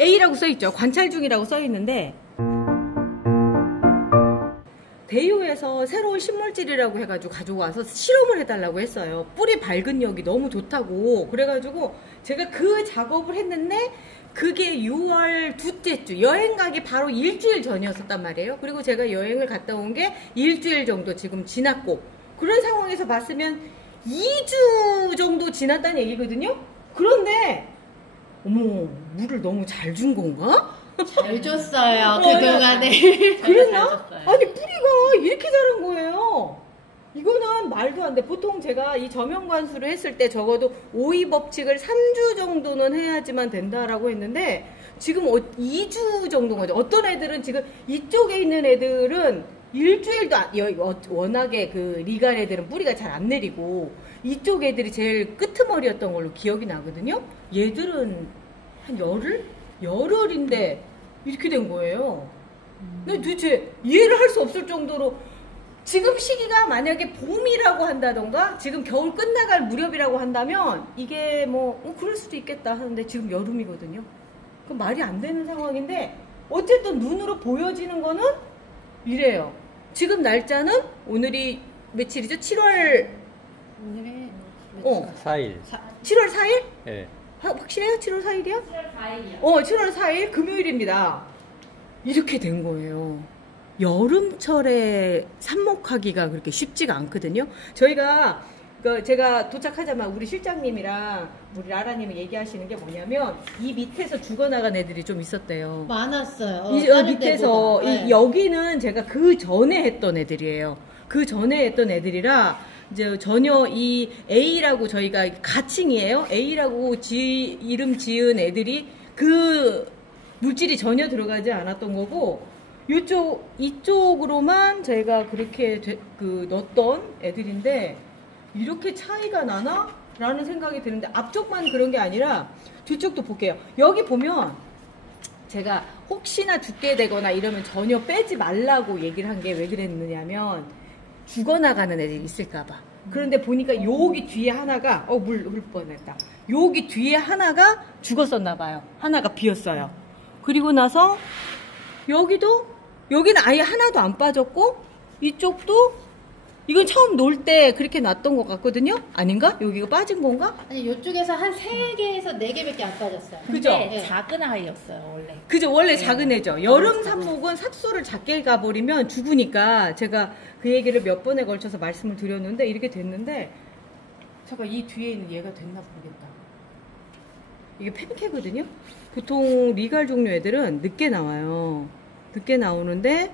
A라고 써있죠. 관찰 중이라고 써있는데 대유에서 새로운 식물질이라고 해가지고 가져와서 실험을 해달라고 했어요. 뿌리 발근력이 너무 좋다고. 그래가지고 제가 그 작업을 했는데 그게 6월 둘째 주 여행 가기 바로 일주일 전이었단 말이에요. 그리고 제가 여행을 갔다 온 게 일주일 정도 지금 지났고, 그런 상황에서 봤으면 2주 정도 지났다는 얘기거든요. 그런데 어머, 물을 너무 잘 준 건가? 잘 줬어요. 그동안에. 그랬나? 아니 뿌리가 이렇게 자란 거예요. 이거는 말도 안 돼. 보통 제가 이 저면관수를 했을 때 적어도 오이 법칙을 3주 정도는 해야지만 된다라고 했는데 지금 2주 정도인 거죠. 어떤 애들은 지금 이쪽에 있는 애들은 일주일도 워낙에 그 리갈 애들은 뿌리가 잘 안 내리고 이쪽 애들이 제일 끄트머리였던 걸로 기억이 나거든요. 얘들은 한 열흘인데 이렇게 된 거예요. 근데 도대체 이해를 할 수 없을 정도로 지금 시기가 만약에 봄이라고 한다던가 지금 겨울 끝나갈 무렵이라고 한다면 이게 뭐 그럴 수도 있겠다 하는데 지금 여름이거든요. 그 말이 안 되는 상황인데 어쨌든 눈으로 보여지는 거는 이래요. 지금 날짜는 오늘이 며칠이죠? 7월 오늘의 4일. 7월 4일? 네. 확실해요? 7월 4일이요? 7월 4일이요. 7월 4일 금요일입니다. 이렇게 된 거예요. 여름철에 삽목하기가 그렇게 쉽지가 않거든요. 저희가 제가 도착하자마자 우리 실장님이랑 우리 라라님이 얘기하시는 게 뭐냐면 이 밑에서 죽어나간 애들이 좀 있었대요. 많았어요. 이 밑에서 네. 여기는 제가 그 전에 했던 애들이에요. 그 전에 했던 애들이라 이제 전혀 이 A라고 저희가 가칭이에요. A라고 이름 지은 애들이 그 물질이 전혀 들어가지 않았던 거고 이쪽으로만 저희가 그렇게 넣었던 애들인데 이렇게 차이가 나나? 라는 생각이 드는데 앞쪽만 그런 게 아니라 뒤쪽도 볼게요. 여기 보면 제가 혹시나 죽게 되거나 이러면 전혀 빼지 말라고 얘기를 한 게 왜 그랬느냐면 죽어나가는 애들이 있을까봐. 그런데 보니까 여기 뒤에 하나가 물 뻔했다. 여기 뒤에 하나가 죽었었나봐요. 하나가 비었어요. 그리고 나서 여기는 아예 하나도 안 빠졌고 이쪽도 이건 처음 놀 때 그렇게 놨던 것 같거든요? 아닌가? 여기가 빠진 건가? 아니 이쪽에서 한 3개에서 4개밖에 안 빠졌어요. 그죠? 네. 작은 아이였어요 원래. 그죠? 원래 작은 애죠. 여름 삽목은 삭수를 작게 가버리면 죽으니까 제가 그 얘기를 몇 번에 걸쳐서 말씀을 드렸는데 이렇게 됐는데 잠깐 이 뒤에 있는 얘가 됐나 모르겠다. 이게 폐비캐거든요? 보통 리갈 종류 애들은 늦게 나와요. 늦게 나오는데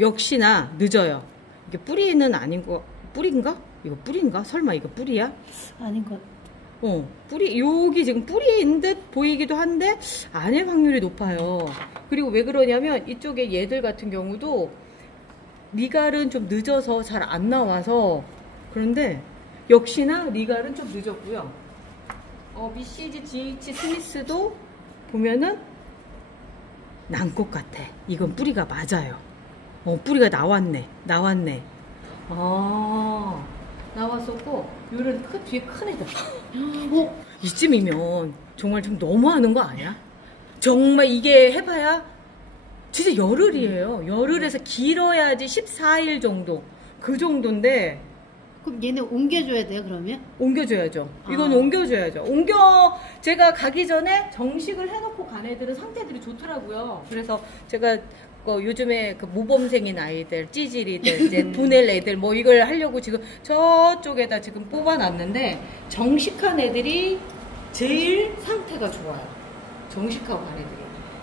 역시나 늦어요. 이게 뿌리는 아닌 거, 뿌리인가? 이거 뿌리인가? 설마 이거 뿌리야? 아닌 것. 뿌리, 여기 지금 뿌리인 듯 보이기도 한데, 아닐 확률이 높아요. 그리고 왜 그러냐면, 이쪽에 얘들 같은 경우도, 리갈은 좀 늦어서 잘 안 나와서, 그런데, 역시나 리갈은 좀 늦었고요. BCG, GH, 스미스도 보면은, 난 것 같아. 이건 뿌리가 맞아요. 뿌리가 나왔네. 나왔었고, 요런 뒤에 큰 애들. 이쯤이면 정말 좀 너무하는 거 아니야? 정말 이게 해봐야 진짜 열흘이에요. 열흘에서 길어야지 14일 정도. 그 정도인데. 그럼 얘네 옮겨줘야 돼요, 그러면? 옮겨줘야죠. 이건 옮겨줘야죠. 제가 가기 전에 정식을 해놓고 간 애들은 상태들이 좋더라고요. 그래서 제가 요즘에 그 모범생인 아이들, 찌질이들, 이제 보낼 애들, 뭐 이걸 하려고 지금 저쪽에다 지금 뽑아놨는데, 정식한 애들이 제일 상태가 좋아요. 정식하고 간 애들이.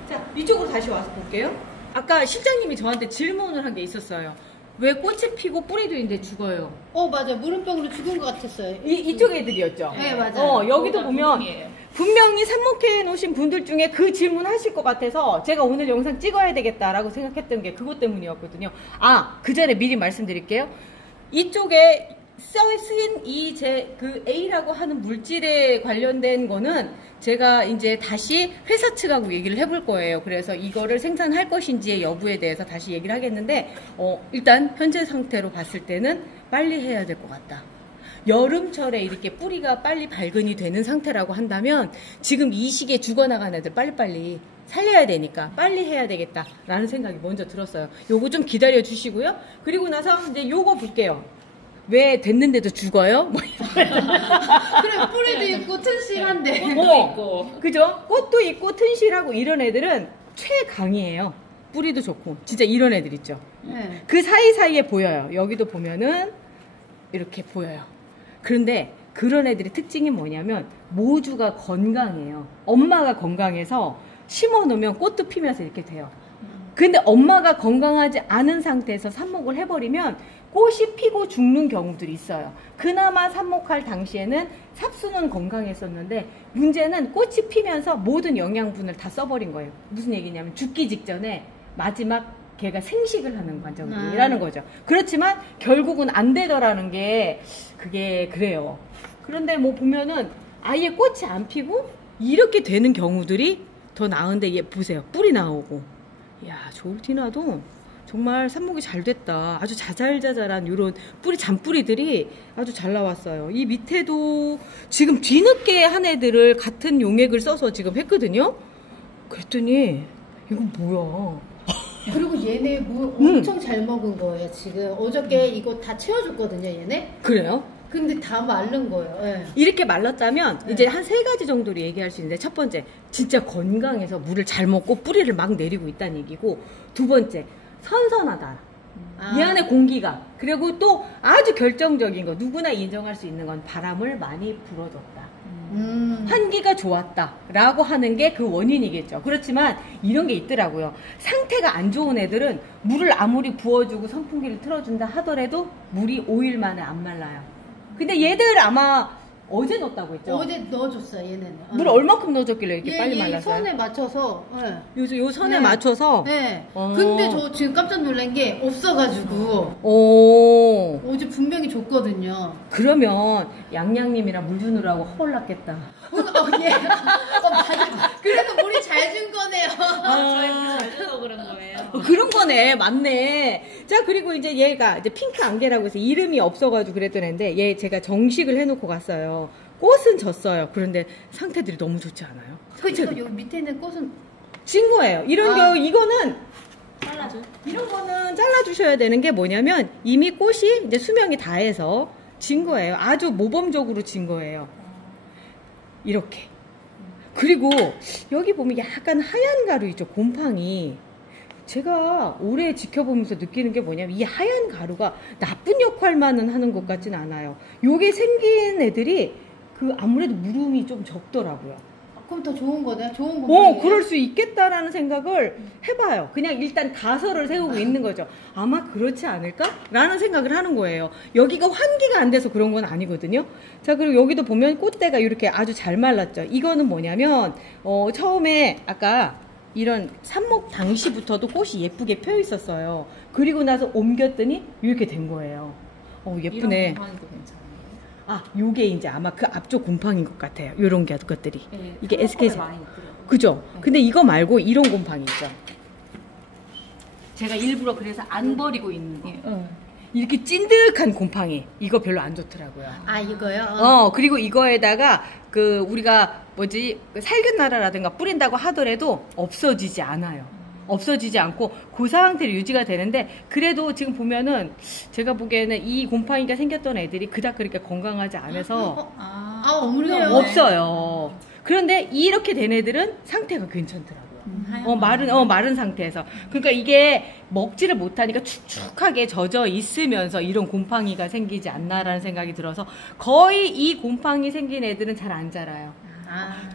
자, 이쪽으로 다시 와서 볼게요. 아까 실장님이 저한테 질문을 한 게 있었어요. 왜 꽃이 피고 뿌리도 있는데 죽어요? 맞아요. 물음병으로 죽은 것 같았어요. 이쪽 애들이었죠? 네, 맞아요. 여기도 보면 분명히 삽목해 놓으신 분들 중에 그 질문 하실 것 같아서 제가 오늘 영상 찍어야 되겠다라고 생각했던 게 그것 때문이었거든요. 그 전에 미리 말씀드릴게요. 이쪽에 쓰인 그 A라고 하는 물질에 관련된 거는 제가 이제 다시 회사 측하고 얘기를 해볼 거예요. 그래서 이거를 생산할 것인지의 여부에 대해서 다시 얘기를 하겠는데, 일단 현재 상태로 봤을 때는 빨리 해야 될 것 같다. 여름철에 이렇게 뿌리가 빨리 발근이 되는 상태라고 한다면 지금 이 시기에 죽어나간 애들 빨리빨리 살려야 되니까 빨리 해야 되겠다라는 생각이 먼저 들었어요. 요거 좀 기다려 주시고요. 그리고 나서 이제 요거 볼게요. 왜 됐는데도 죽어요? 뭐 그래, 뿌리도 있고 튼실한데. 있고. 그죠? 꽃도 있고 튼실하고 이런 애들은 최강이에요. 뿌리도 좋고 진짜 이런 애들 있죠. 네. 그 사이사이에 보여요. 여기도 보면은 이렇게 보여요. 그런데 그런 애들의 특징이 뭐냐면 모주가 건강해요. 엄마가 건강해서 심어 놓으면 꽃도 피면서 이렇게 돼요. 근데 엄마가 건강하지 않은 상태에서 삽목을 해버리면 꽃이 피고 죽는 경우들이 있어요. 그나마 삽목할 당시에는 삽수는 건강했었는데 문제는 꽃이 피면서 모든 영양분을 다 써버린 거예요. 무슨 얘기냐면 죽기 직전에 마지막 걔가 생식을 하는 과정이라는 거죠. 그렇지만 결국은 안 되더라는 게 그게 그래요. 그런데 뭐 보면은 아예 꽃이 안 피고 이렇게 되는 경우들이 더 나은데 얘 보세요. 뿌리 나오고. 이야, 조울티나도 정말 삽목이 잘 됐다. 아주 자잘자잘한 이런 뿌리 잔뿌리들이 아주 잘 나왔어요. 이 밑에도 지금 뒤늦게 한 애들을 같은 용액을 써서 지금 했거든요. 그랬더니 이건 뭐야? 그리고 얘네 물 엄청 잘 먹은 거예요, 지금. 어저께 이거 다 채워줬거든요, 얘네. 그래요? 근데 다 마른 거예요. 예. 이렇게 말랐다면 이제 한 3가지 정도로 얘기할 수 있는데, 첫 번째 진짜 건강해서 물을 잘 먹고 뿌리를 막 내리고 있다는 얘기고, 두 번째 선선하다. 이 안에 공기가. 그리고 또 아주 결정적인 거, 누구나 인정할 수 있는 건 바람을 많이 불어줬다. 환기가 좋았다 라고 하는 게 그 원인이겠죠. 그렇지만 이런 게 있더라고요. 상태가 안 좋은 애들은 물을 아무리 부어주고 선풍기를 틀어준다 하더라도 물이 5일 만에 안 말라요. 근데 얘들 아마 어제 넣었다고 했죠? 어제 넣어줬어요, 얘네는. 물 얼마큼 넣어줬길래 이렇게 빨리 얘 말랐어요? 선에 맞춰서. 예. 요 선에 네. 맞춰서? 네. 근데 저 지금 깜짝 놀란 게 없어가지고. 오. 어제 분명히 줬거든요. 그러면 양양님이랑 물 주느라고 허벌났겠다. 예. 맞아. 그래도 물이 잘 준 거네요. 저희 잘 줘서 그런 거예요. 그런 거네. 맞네. 자, 그리고 이제 얘가 이제 핑크 안개라고 해서 이름이 없어가지고 그랬던 애인데, 얘 제가 정식을 해놓고 갔어요. 꽃은 졌어요. 그런데 상태들이 너무 좋지 않아요? 그니까 여기 밑에 있는 꽃은 진 거예요. 이거는 잘라줘. 이런 거는 잘라주셔야 되는 게 뭐냐면 이미 꽃이 이제 수명이 다해서 진 거예요. 아주 모범적으로 진 거예요. 이렇게. 그리고 여기 보면 약간 하얀 가루 있죠. 곰팡이. 제가 오래 지켜보면서 느끼는 게 뭐냐면 이 하얀 가루가 나쁜 역할만은 하는 것 같진 않아요. 요게 생긴 애들이 그 아무래도 물음이 좀 적더라고요. 그럼 더 좋은 거네. 좋은 거. 그럴 수 있겠다라는 생각을 해봐요. 그냥 일단 가설을 세우고 있는 거죠. 아마 그렇지 않을까? 라는 생각을 하는 거예요. 여기가 환기가 안 돼서 그런 건 아니거든요. 자, 그리고 여기도 보면 꽃대가 이렇게 아주 잘 말랐죠. 이거는 뭐냐면, 처음에 아까 이런 삽목 당시부터도 꽃이 예쁘게 펴 있었어요. 그리고 나서 옮겼더니 이렇게 된 거예요. 예쁘네. 이런 곰팡이도 괜찮아요. 아, 요게 이제 아마 그 앞쪽 곰팡이인 것 같아요. 요런 것들이. 네, 이게 SK 많이 있더라고요. 그죠? 네. 근데 이거 말고 이런 곰팡이 있죠. 제가 일부러 그래서 안 버리고 있는 거. 이렇게 찐득한 곰팡이. 이거 별로 안 좋더라고요. 아, 이거요? 그리고 이거에다가 우리가 살균나라라든가 뿌린다고 하더라도 없어지지 않아요. 없어지지 않고 그 상태로 유지가 되는데, 그래도 지금 보면은 제가 보기에는 이 곰팡이가 생겼던 애들이 그닥 그렇게 건강하지 않아서 없네요. 없어요. 그런데 이렇게 된 애들은 상태가 괜찮더라고요. 마른 상태에서. 그러니까 이게 먹지를 못하니까 축축하게 젖어 있으면서 이런 곰팡이가 생기지 않나라는 생각이 들어서, 거의 이 곰팡이 생긴 애들은 잘 안 자라요.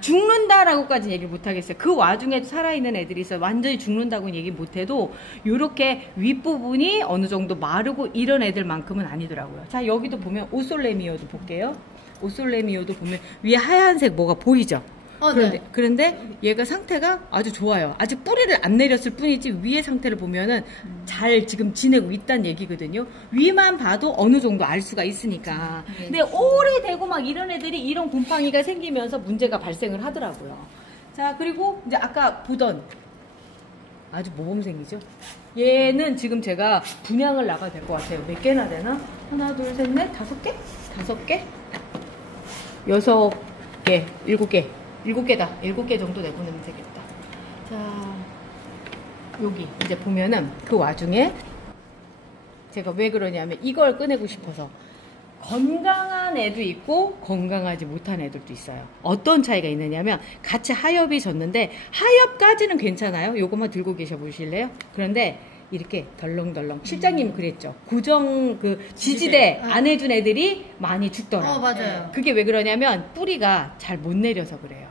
죽는다라고까지 얘기를 못하겠어요. 그 와중에도 살아있는 애들이 있어요. 완전히 죽는다고는 얘기 못해도 요렇게 윗부분이 어느 정도 마르고 이런 애들만큼은 아니더라고요. 자, 여기도 보면 오솔레미오도 볼게요. 오솔레미오도 보면 위에 하얀색 뭐가 보이죠? 그런데 얘가 상태가 아주 좋아요. 아직 뿌리를 안 내렸을 뿐이지 위의 상태를 보면은 잘 지금 지내고 있다는 얘기거든요. 위만 봐도 어느 정도 알 수가 있으니까. 근데 오래되고 막 이런 애들이 이런 곰팡이가 생기면서 문제가 발생을 하더라고요. 자, 그리고 이제 아까 보던 아주 모범생이죠. 얘는 지금 제가 분양을 나가야 될 것 같아요. 몇 개나 되나? 하나, 둘, 셋, 넷, 5개? 5개? 6개, 7개. 7개다. 7개 정도 내보내면 되겠다. 자, 여기 이제 보면은 그 와중에 제가 왜 그러냐면 이걸 꺼내고 싶어서 건강한 애도 있고 건강하지 못한 애들도 있어요. 어떤 차이가 있느냐면 같이 하엽이 졌는데 하엽까지는 괜찮아요. 요것만 들고 계셔 보실래요? 그런데 이렇게 덜렁덜렁 실장님 그랬죠. 고정 그 지지대 안 해준 애들이 많이 죽더라. 맞아요. 그게 왜 그러냐면 뿌리가 잘 못 내려서 그래요.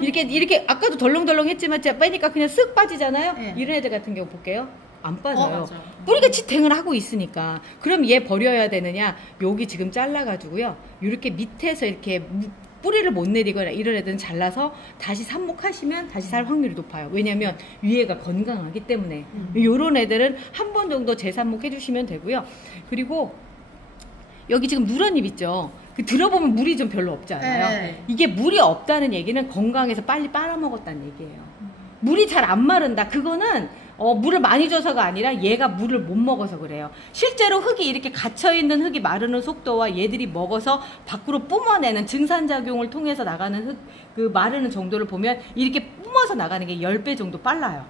이렇게 아까도 덜렁덜렁 했지만 제가 빼니까 그냥 쓱 빠지잖아요. 네. 이런 애들 같은 경우 볼게요. 안 빠져요. 맞아. 뿌리가 지탱을 하고 있으니까. 그럼 얘 버려야 되느냐? 여기 지금 잘라가지고요. 이렇게 밑에서 이렇게 뿌리를 못 내리거나 이런 애들은 잘라서 다시 삽목하시면 다시 살 확률이 높아요. 왜냐면 위에가 건강하기 때문에. 요런 애들은 한 번 정도 재삽목 해주시면 되고요. 그리고 여기 지금 누런 잎 있죠? 그 들어보면 물이 좀 별로 없지 않아요? 네. 이게 물이 없다는 얘기는 건강해서 빨리 빨아먹었다는 얘기예요. 물이 잘 안 마른다. 그거는 물을 많이 줘서가 아니라 얘가 물을 못 먹어서 그래요. 실제로 흙이 이렇게 갇혀있는 흙이 마르는 속도와 얘들이 먹어서 밖으로 뿜어내는 증산작용을 통해서 나가는 흙, 그 마르는 정도를 보면 이렇게 뿜어서 나가는 게 10배 정도 빨라요.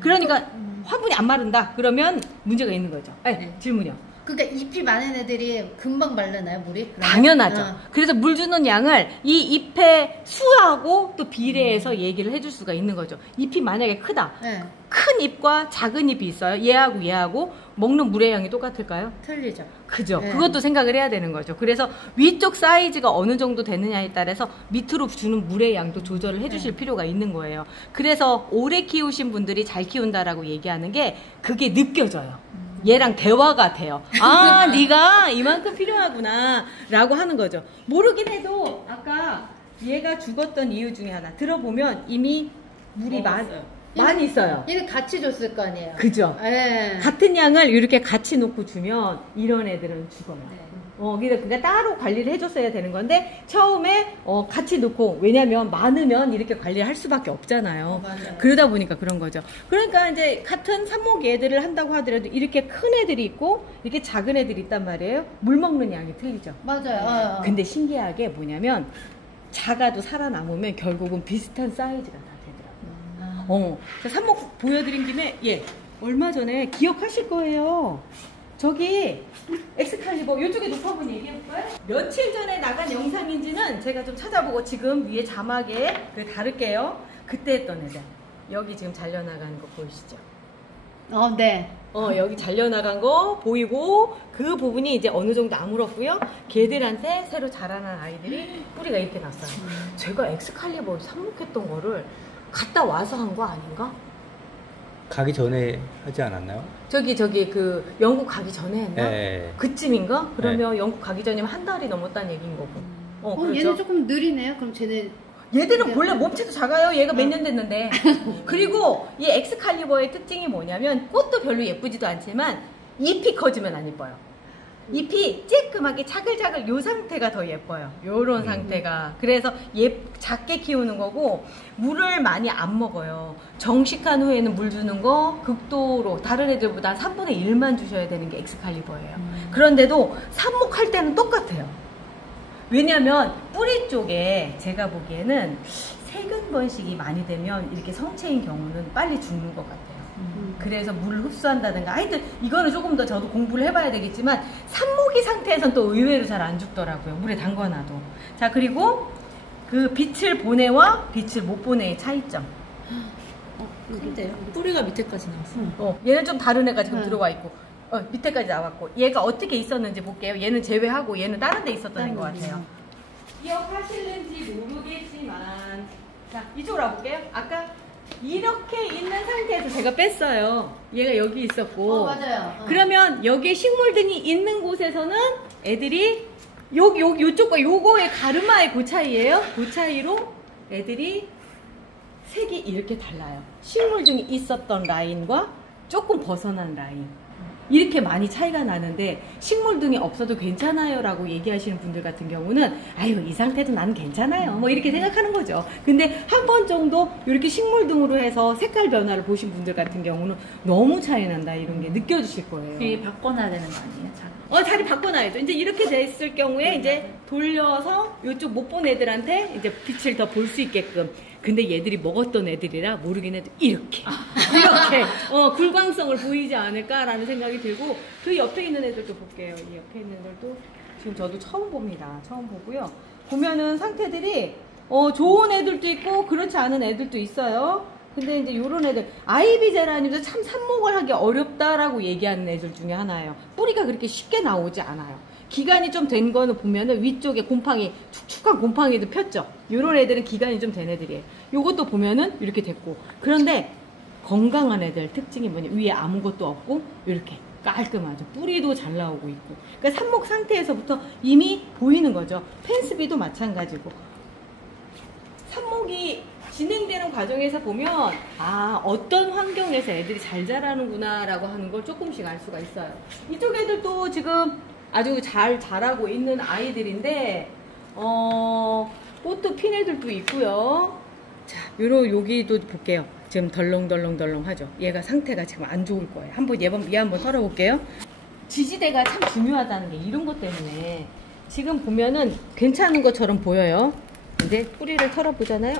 그러니까 화분이 안 마른다. 그러면 문제가 있는 거죠. 네, 질문이요. 그러니까 잎이 많은 애들이 금방 마르나요, 물이? 그러면? 당연하죠. 그래서 물 주는 양을 이 잎의 수하고 또 비례해서 얘기를 해줄 수가 있는 거죠. 잎이 만약에 크다. 네. 큰 잎과 작은 잎이 있어요. 얘하고 먹는 물의 양이 똑같을까요? 틀리죠. 그죠. 네. 그것도 생각을 해야 되는 거죠. 그래서 위쪽 사이즈가 어느 정도 되느냐에 따라서 밑으로 주는 물의 양도 조절을 해주실 필요가 있는 거예요. 그래서 오래 키우신 분들이 잘 키운다라고 얘기하는 게 그게 느껴져요. 얘랑 대화가 돼요. 아, 네가 이만큼 필요하구나 라고 하는 거죠. 모르긴 해도 아까 얘가 죽었던 이유 중에 하나 들어보면 이미 물이 많이 있어요. 얘는 같이 줬을 거 아니에요. 그죠. 네. 같은 양을 이렇게 같이 놓고 주면 이런 애들은 죽어요. 네. 그러니까 따로 관리를 해줬어야 되는 건데 처음에 같이 놓고, 왜냐면 많으면 이렇게 관리를 할 수밖에 없잖아요. 맞아요. 그러다 보니까 그런 거죠. 그러니까 이제 같은 삽목 애들을 한다고 하더라도 이렇게 큰 애들이 있고 이렇게 작은 애들이 있단 말이에요. 물 먹는 양이 틀리죠. 맞아요. 근데 신기하게 뭐냐면 작아도 살아남으면 결국은 비슷한 사이즈가 다 되더라고요. 자, 삽목 보여드린 김에 얼마 전에 기억하실 거예요. 저기 엑스칼리버 이쪽에 높아본 얘기해볼까요? 며칠 전에 나간 영상인지는 제가 좀 찾아보고 지금 위에 자막에 다를게요. 그때 했던 애들 여기 지금 잘려나가는 거 보이시죠? 네. 여기 잘려나간 거 보이고 그 부분이 이제 어느 정도 아물었고요. 걔들한테 새로 자라난 아이들이 뿌리가 이렇게 났어요. 제가 엑스칼리버 삽목했던 거를 갔다 와서 한 거 아닌가? 가기 전에 하지 않았나요? 저기 그 영국 가기 전에 했나? 네. 그쯤인가? 그러면 영국 가기 전이면 한 달이 넘었다는 얘기인 거고. 그렇죠? 얘는 조금 느리네요. 그럼 쟤는 얘들은 본래 몸체도 작아요. 얘가 몇 년 됐는데. 그리고 이 엑스칼리버의 특징이 뭐냐면 꽃도 별로 예쁘지도 않지만 잎이 커지면 안 예뻐요. 잎이 쬐끔하게 차글차글 요 상태가 더 예뻐요. 요런 상태가. 그래서 작게 키우는 거고 물을 많이 안 먹어요. 정식한 후에는 물 주는 거 극도로 다른 애들보다 3분의 1만 주셔야 되는 게 엑스칼리버예요. 그런데도 삽목할 때는 똑같아요. 왜냐면 뿌리 쪽에 제가 보기에는 세균 번식이 많이 되면 이렇게 성체인 경우는 빨리 죽는 것 같아요. 그래서 물을 흡수한다든가 하여튼 이거는 조금 더 저도 공부를 해봐야 되겠지만 삽목이 상태에서는 또 의외로 잘 안 죽더라고요. 물에 담궈놔도. 자, 그리고 그 빛을 보내와 빛을 못 보내의 차이점. 근데요? 뿌리가 밑에까지 나왔어. 얘는 좀 다른 애가 지금 들어와 있고 밑에까지 나왔고 얘가 어떻게 있었는지 볼게요. 얘는 제외하고 얘는 다른 데 있었던 애인 것 같아요. 기억하실는지 모르겠지만 자, 이쪽으로 와볼게요. 아까 이렇게 있는 상태에서 제가 뺐어요. 얘가 여기 있었고. 맞아요. 그러면 여기에 식물등이 있는 곳에서는 애들이 요쪽과 요거의 가르마의 그 차이예요. 그 차이로 애들이 색이 이렇게 달라요. 식물등이 있었던 라인과 조금 벗어난 라인. 이렇게 많이 차이가 나는데 식물등이 없어도 괜찮아요 라고 얘기하시는 분들 같은 경우는 아유 이 상태도 난 괜찮아요 뭐 이렇게 생각하는 거죠. 근데 한 번 정도 이렇게 식물등으로 해서 색깔 변화를 보신 분들 같은 경우는 너무 차이 난다 이런 게 느껴지실 거예요. 이게 바꿔놔야 되는 거 아니에요? 잘. 자리 바꿔놔야죠. 이제 이렇게 됐을 경우에 이제 돌려서 이쪽 못 본 애들한테 이제 빛을 더 볼 수 있게끔. 근데 얘들이 먹었던 애들이라 모르긴 해도 이렇게 굴광성을 보이지 않을까라는 생각이 들고 그 옆에 있는 애들도 볼게요. 이 옆에 있는 애들도 지금 저도 처음 봅니다. 처음 보고요. 보면은 상태들이 좋은 애들도 있고 그렇지 않은 애들도 있어요. 근데 이제 요런 애들 아이비 제라늄도 참 삽목을 하기 어렵다라고 얘기하는 애들 중에 하나예요. 뿌리가 그렇게 쉽게 나오지 않아요. 기간이 좀 된 거는 보면은 위쪽에 곰팡이, 축축한 곰팡이도 폈죠. 요런 애들은 기간이 좀 된 애들이에요. 요것도 보면은 이렇게 됐고. 그런데 건강한 애들 특징이 뭐냐. 위에 아무것도 없고, 이렇게 깔끔하죠. 뿌리도 잘 나오고 있고. 그러니까 삽목 상태에서부터 이미 보이는 거죠. 펜스비도 마찬가지고. 삽목이 진행되는 과정에서 보면, 어떤 환경에서 애들이 잘 자라는구나, 라고 하는 걸 조금씩 알 수가 있어요. 이쪽 애들도 지금 아주 잘 자라고 있는 아이들인데 꽃도 핀 애들도 있고요. 자, 여기도 볼게요. 지금 덜렁덜렁 하죠. 얘가 상태가 지금 안 좋을 거예요. 한번 얘 한번 털어볼게요. 지지대가 참 중요하다는 게 이런 것 때문에 지금 보면은 괜찮은 것처럼 보여요. 근데 뿌리를 털어보잖아요.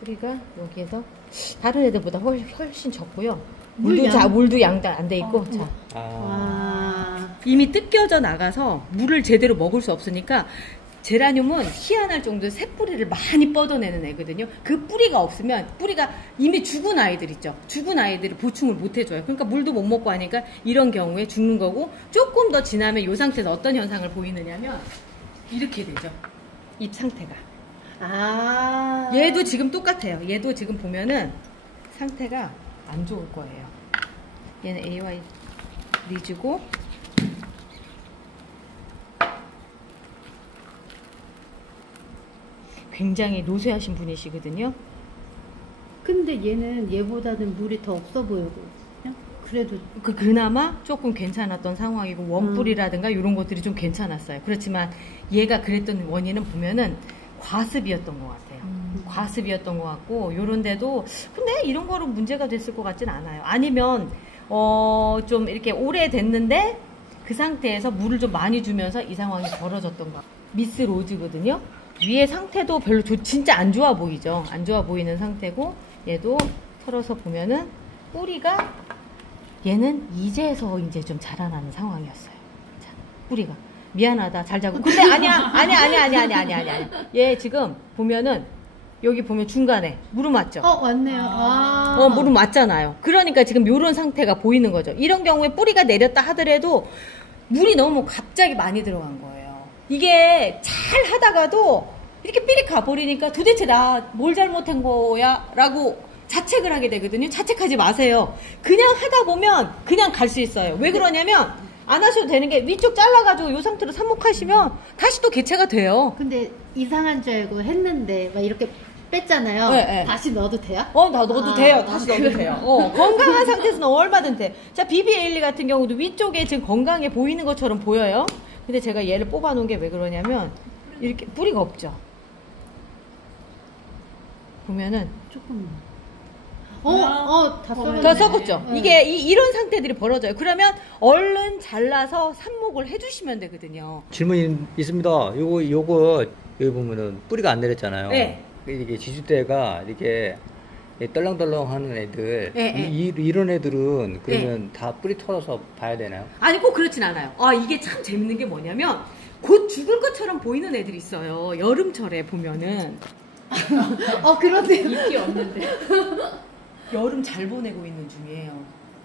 뿌리가 여기에서 다른 애들보다 훨씬 적고요. 물도 양당 안 돼 있고, 이미 뜯겨져 나가서 물을 제대로 먹을 수 없으니까 제라늄은 희한할 정도로 새뿌리를 많이 뻗어내는 애거든요. 그 뿌리가 없으면 뿌리가 이미 죽은 아이들 있죠. 죽은 아이들을 보충을 못 해줘요. 그러니까 물도 못 먹고 하니까 이런 경우에 죽는 거고 조금 더 지나면 이 상태에서 어떤 현상을 보이느냐면 이렇게 되죠. 잎 상태가. 얘도 지금 똑같아요. 얘도 지금 보면은 상태가 안 좋을 거예요. 얘는 AY 리즈고 굉장히 노쇠하신 분이시거든요. 근데 얘는 얘보다는 물이 더 없어 보이고 그래도 그나마 조금 괜찮았던 상황이고 원뿔이라든가 이런 것들이 좀 괜찮았어요. 그렇지만 얘가 그랬던 원인은 보면은 과습이었던 것 같아요. 과습이었던 것 같고 요런데도 근데 이런 거로 문제가 됐을 것 같진 않아요. 아니면 좀 이렇게 오래됐는데 그 상태에서 물을 좀 많이 주면서 이 상황이 벌어졌던 것. 미스 로즈거든요. 위에 상태도 별로 진짜 안 좋아 보이죠. 안 좋아 보이는 상태고 얘도 털어서 보면은 뿌리가 얘는 이제서 이제 좀 자라나는 상황이었어요. 자, 뿌리가 미안하다 잘 자고 근데 아니야. 얘 지금 보면은 여기 보면 중간에 무릎 맞죠? 맞네요. 무릎 맞잖아요. 그러니까 지금 요런 상태가 보이는 거죠. 이런 경우에 뿌리가 내렸다 하더라도 물이 너무 갑자기 많이 들어간 거예요. 이게 잘 하다가도 이렇게 삐리 가버리니까 도대체 나 뭘 잘못한 거야? 라고 자책을 하게 되거든요. 자책하지 마세요. 그냥 하다 보면 그냥 갈 수 있어요. 왜 그러냐면 안 하셔도 되는 게 위쪽 잘라가지고 이 상태로 삽목하시면 다시 또 개체가 돼요. 근데 이상한 줄 알고 했는데 막 이렇게 뺐잖아요. 네. 다시 넣어도 돼요? 다 넣어도 돼요. 다시 넣어도 돼요. 건강한 상태에서는 얼마든 돼. 자, BB-에일리 같은 경우도 위쪽에 지금 건강해 보이는 것처럼 보여요. 근데 제가 얘를 뽑아놓은 게 왜 그러냐면 이렇게 뿌리가 없죠. 보면은 조금 다 썩었네. 더 썩었죠. 이게 이런 상태들이 벌어져요. 그러면 얼른 잘라서 삽목을 해주시면 되거든요. 질문이 있습니다. 요거 여기 보면은 뿌리가 안 내렸잖아요. 네. 이게 지주대가 이렇게 떨렁떨렁 하는 애들, 이런 애들은 그러면 다 뿌리 털어서 봐야 되나요? 아니, 꼭 그렇진 않아요. 이게 참 재밌는 게 뭐냐면 곧 죽을 것처럼 보이는 애들이 있어요. 여름철에 보면은. 그러네요. 잎이 없는데. 여름 잘 보내고 있는 중이에요.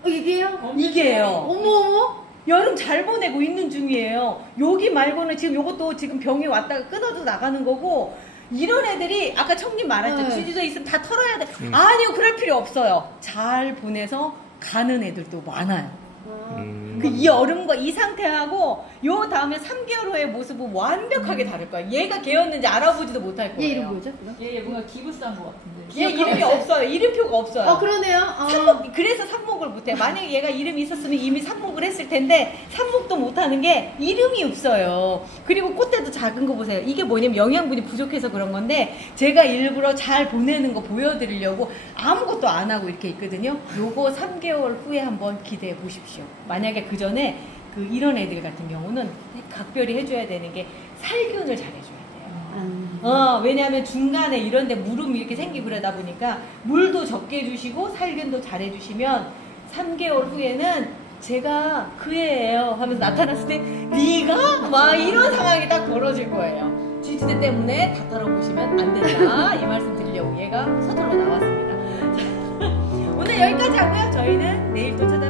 이게요? 이게요. 어머. 여름 잘 보내고 있는 중이에요. 여기 말고는 지금 요것도 지금 병이 왔다가 끊어져 나가는 거고, 이런 애들이 아까 청님 말했죠. 지주대 있으면 다 털어야 돼. 아니요, 그럴 필요 없어요. 잘 보내서 가는 애들도 많아요. 그 이 얼음과 이 상태하고 요 다음에 3개월 후의 모습은 완벽하게 다를 거야. 얘가 개였는지 알아보지도 못할 거예요. 얘 이름 뭐죠? 얘 뭔가 기부스한 것 같은데. 얘 이름이 없어요. 이름표가 없어요. 그러네요. 그래서 삽목을 못해. 만약에 얘가 이름이 있었으면 이미 삽목을 했을 텐데 삽목도 못하는 게 이름이 없어요. 그리고 꽃대도 작은 거 보세요. 이게 뭐냐면 영양분이 부족해서 그런 건데 제가 일부러 잘 보내는 거 보여드리려고 아무것도 안 하고 이렇게 있거든요. 요거 3개월 후에 한번 기대해 보십시오. 만약에 그 전에 이런 애들 같은 경우는 각별히 해줘야 되는 게 살균을 잘 해줘야 돼요. 왜냐하면 중간에 이런데 무름이 이렇게 생기고 그러다 보니까 물도 적게 주시고 살균도 잘 해주시면 3개월 후에는 제가 그 애예요 하면서 나타났을 때 네가? 막 이런 상황이 딱 벌어질 거예요. 지지대 때문에 다 따라보시면 안 된다 이 말씀 드리려고 얘가 서둘러 나왔습니다. 오늘 여기까지 하고요. 저희는 내일 또 찾아